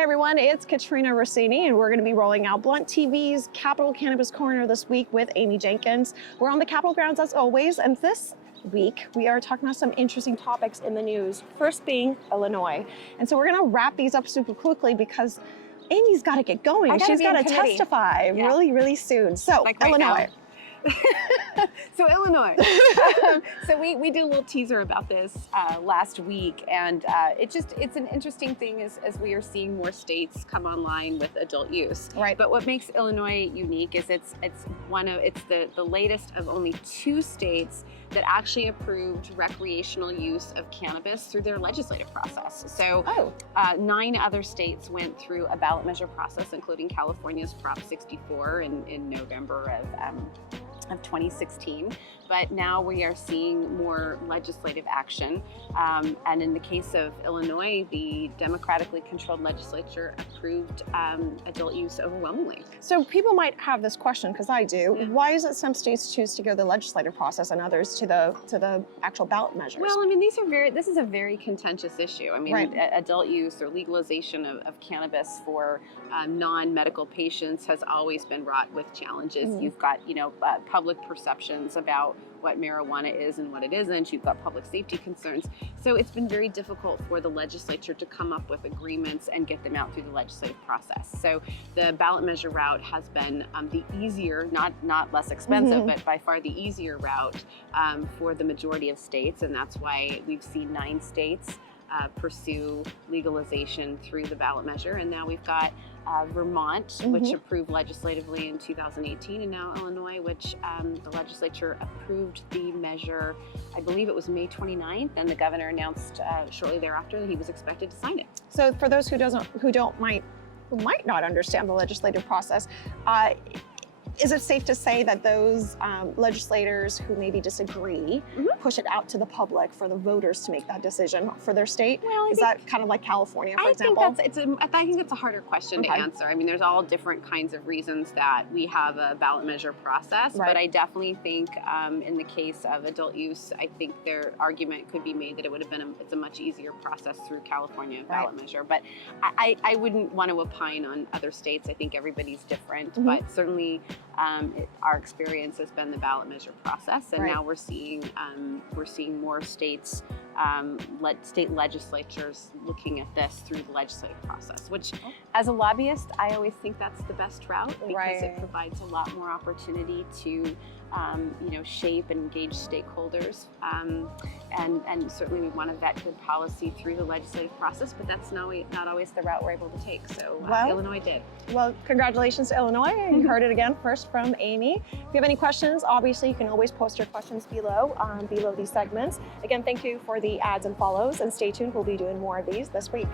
Hey everyone, it's Katrina Rossini, and we're going to be rolling out Blunt TV's Capitol Cannabis Corner this week with Amy Jenkins. We're on the Capitol grounds as always, and this week we are talking about some interesting topics in the news, first being Illinois. And so we're going to wrap these up super quickly because Amy's got to get going. She's got to testify really soon. So, like right Illinois. So Illinois. So we did a little teaser about this last week, and it's an interesting thing as we are seeing more states come online with adult use. Right. But what makes Illinois unique is it's the latest of only 2 states that actually approved recreational use of cannabis through their legislative process. So 9 other states went through a ballot measure process, including California's Prop 64 in November of 2016, but now we are seeing more legislative action. And in the case of Illinois, the democratically controlled legislature approved adult use overwhelmingly. So people might have this question, because I do. Yeah. Why is it some states choose to go the legislative process and others to the actual ballot measures? Well, I mean, this is a very contentious issue. I mean, adult use or legalization of cannabis for non-medical patients has always been wrought with challenges. Mm-hmm. You've got, public perceptions about what marijuana is and what it isn't. You've got public safety concerns. So it's been very difficult for the legislature to come up with agreements and get them out through the legislative process. So the ballot measure route has been the easier, not less expensive, but by far the easier route for the majority of states. And that's why we've seen 9 states pursue legalization through the ballot measure. And now we've got Vermont, which approved legislatively in 2018, and now Illinois, which the legislature approved the measure, I believe it was May 29th, and the governor announced shortly thereafter that he was expected to sign it. So for those who might not understand the legislative process, is it safe to say that those legislators who maybe disagree push it out to the public for the voters to make that decision for their state? Well, is that kind of like California, for example? I think it's a harder question to answer. I mean, there's all different kinds of reasons that we have a ballot measure process, but I definitely think in the case of adult use, I think their argument could be made that it would have been it's a much easier process through California ballot measure. But I wouldn't want to opine on other states. I think everybody's different, but certainly our experience has been the ballot measure process, and now we're seeing more states, state legislatures looking at this through the legislative process. Which, as a lobbyist, I always think that's the best route because it provides a lot more opportunity to shape and engage stakeholders, and certainly we want to vet good policy through the legislative process, but that's not always the route we're able to take. So Illinois did. Well, congratulations to Illinois. You heard it again first from Amy. If you have any questions, obviously you can always post your questions below these segments. Again, thank you for the ads and follows, and stay tuned. We'll be doing more of these this week.